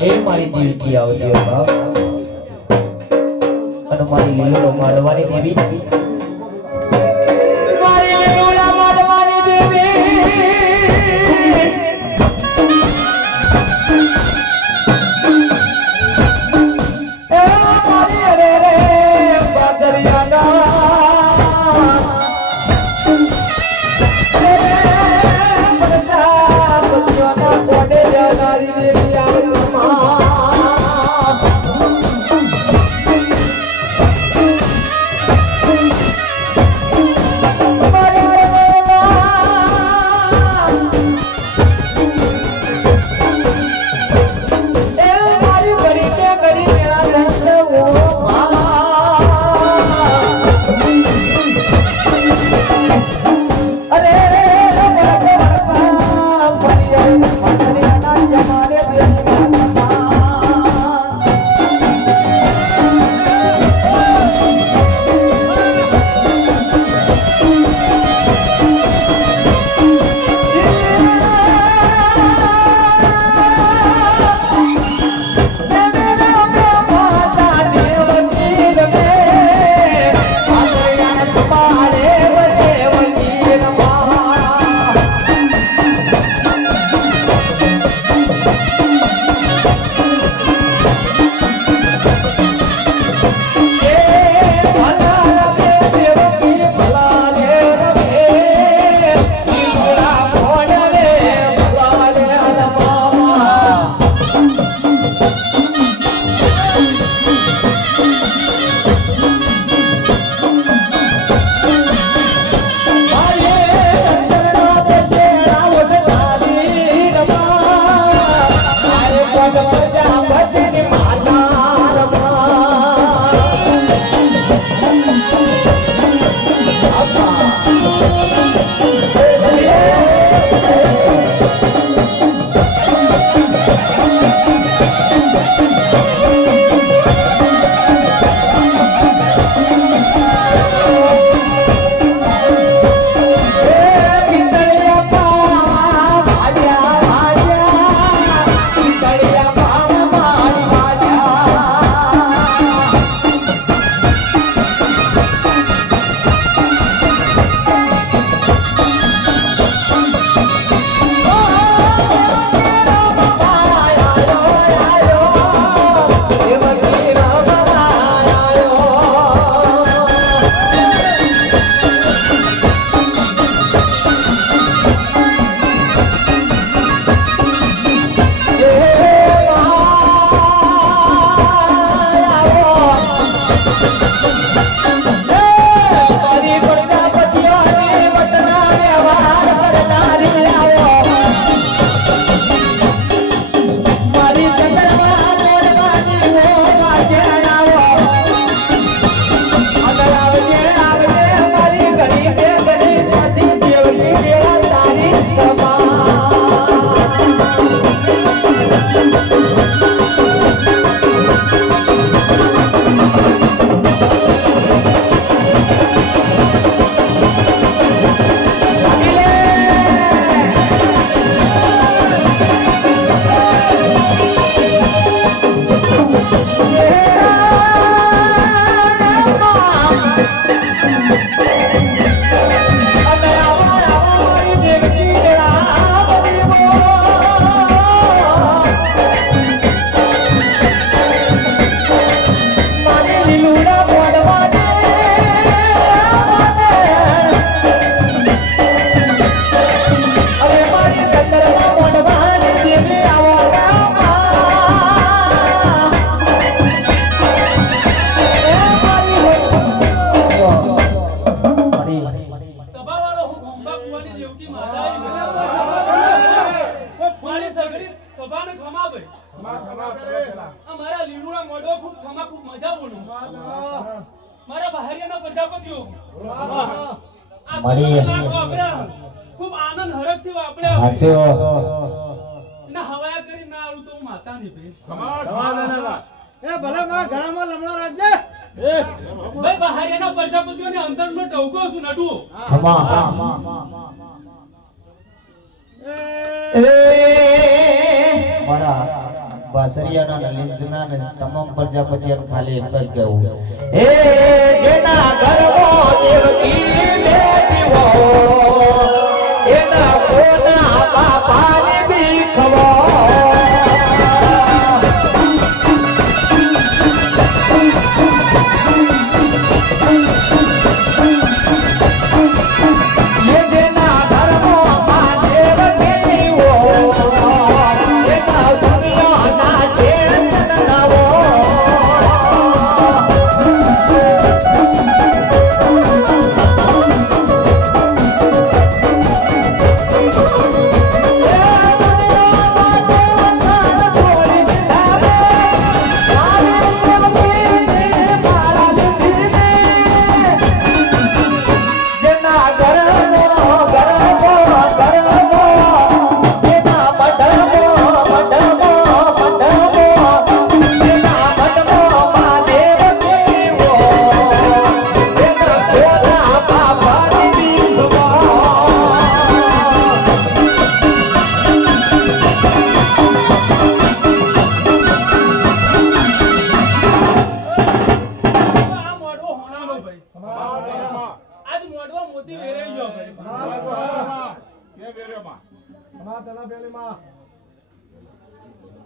એ મારી દેવકી આવજો બાપ અને મારી લીલો માડવાની દેવી મારી લીલો માડવાની દેવી એ મારી રે રે બાદરિયાના કોને જનારી દેવી અમારા લીલુડા મોઢો ખૂબ ખમા ખૂબ મજા બોલું મારા બહારિયાના પ્રજાપતિઓ મળી ખૂબ આનંદ હરખથી વાપર્યા સાચો ના હવાયા કરી ના આવું તો હું માતા ની ભાઈ સમાધાન એ ભલે માં ઘરમાં લમણો રાખજે ભાઈ બહારિયાના પ્રજાપતિઓને અંતરનો ટવકો છું નડું. ખમા મારા બાસરિયાના નલિંચના ને તમામ પ્રજાપતિઓને ખાલી એક જ કહેવું હે જેના ઘરમાં દેવકી બેઠી હોય એના કોના બાપાની ભીખ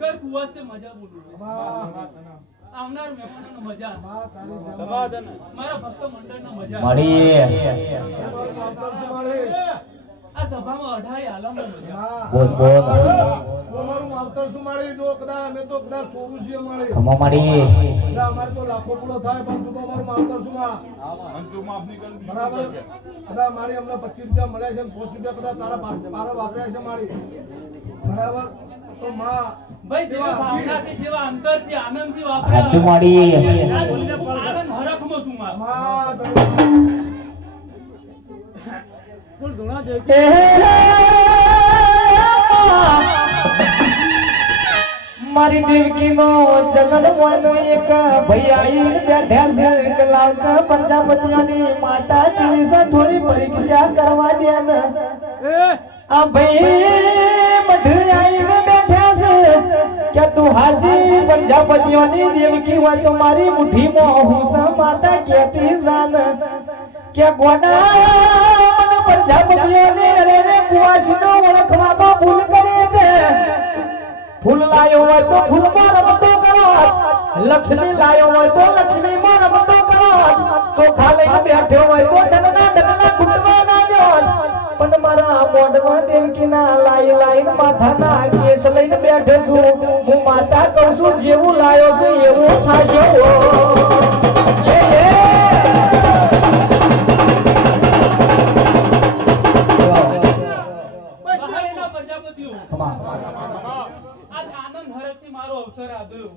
कर बुआ से मजा बोलूं આવનાર મહેમાનોનો મજા મારા ભક્ત મંડળનો મજા મળી આ સભામાં અઢારે આલમનો મજા બોલ બોલ અમારું માવતર શું માળી તો કદા અમે તો કદા સોરું છીએ માળી ખમા મળી કદા અમારે તો લાખો પૂરો થાય પણ તું તો અમારું માવતર શું માં બરાબર કદા મારી અમને 25 રૂપિયા મળ્યા છે 5 રૂપિયા કદા તારા પાસે મારા વાપર્યા છે માળી બરાબર તો માં ભાઈ જેવા ભાવનાથી જેવા અંતરથી આનંદથી સાચું વાપર્યા મળી આનંદ હરખમાં છું માં ફૂલ ધોણા દે મારી દેવકી નો જગન મોનો એક ભૈયા બેઠા છે કલાક પ્રજાપતિઓની માતા જેવી છે થોડી પરીક્ષા કરવા દે ને આ ભાઈ મઢ આવીને બેઠા છે કે તું હાજી પ્રજાપતિઓની દેવકી હોય તો મારી મુઠ્ઠીમાં હું છે માતા કેતી જાન કે ગોડા પ્રજાપતિઓને રે કુવાસીનો ઓળખવામાં ભૂલ કરી દે ફૂલ લાયો હોય તો ફૂલમાં રમતો કરો લક્ષ્મી લાયો હોય તો લક્ષ્મીમાં રમતો કરો ચોખા લઈને બેઠ્યો હોય તો ધનના કુટમાં ના દો પણ મારા મોઢમાં દેવકીના લાઈ લાઈન માથાના કેસ લઈને બેઠો છું હું માતા કહું છું જેવું લાયો છું એવું થાશે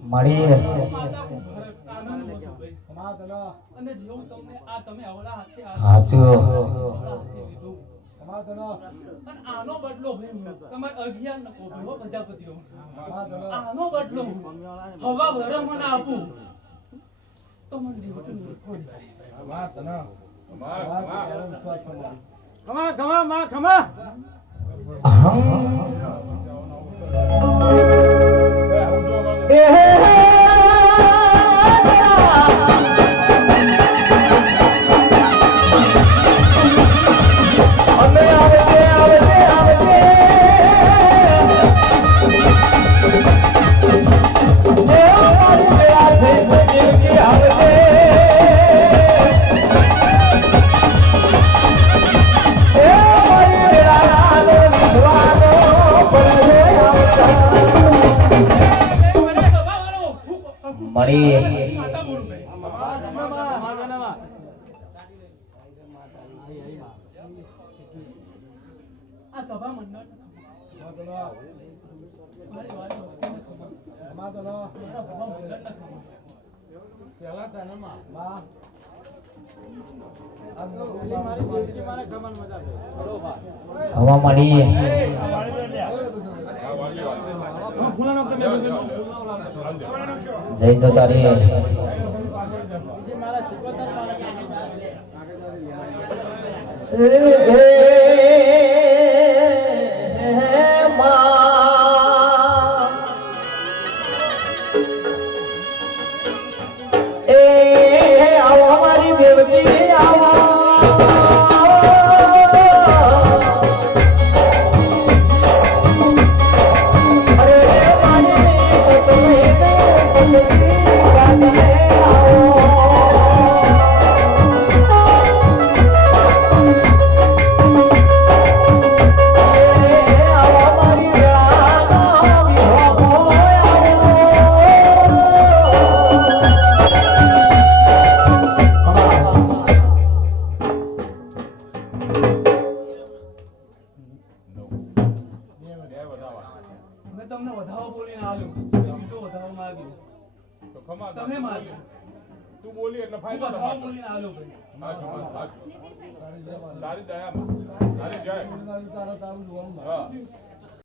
મળી અને જેવું તમને આ તમે આવડા હાથે હાચું પણ આનો બદલો ભાઈ તમારે 11 નકો ભાઈ પ્રજાપતિઓ આનો બદલો હવા વરમણ આપું તો મન દીવટું ખમા ખમા માં ખમા મળી માતા બોલું ભાઈ આ સભા મંડળ મારી વાળી વસ્તીને ખબર ખમા તો આ સભા મંડળને ખબર પેલા તને માં આ મારી દેવકી મારે ખમન મજા બરોબર હવા મળી જય જતા રે મેં તમને વધાવો બોલીને આલ્યો બીજો વધાવો માંગ્યો તો ખમા તમે માગ્યો તું બોલી એટલે હું ફાયદો વધાવો તમારો. બોલીને આલ્યો ભાઈ હાચું, હાચું. તારી દયામાં તારી જય તારા તારું જોવાનું હા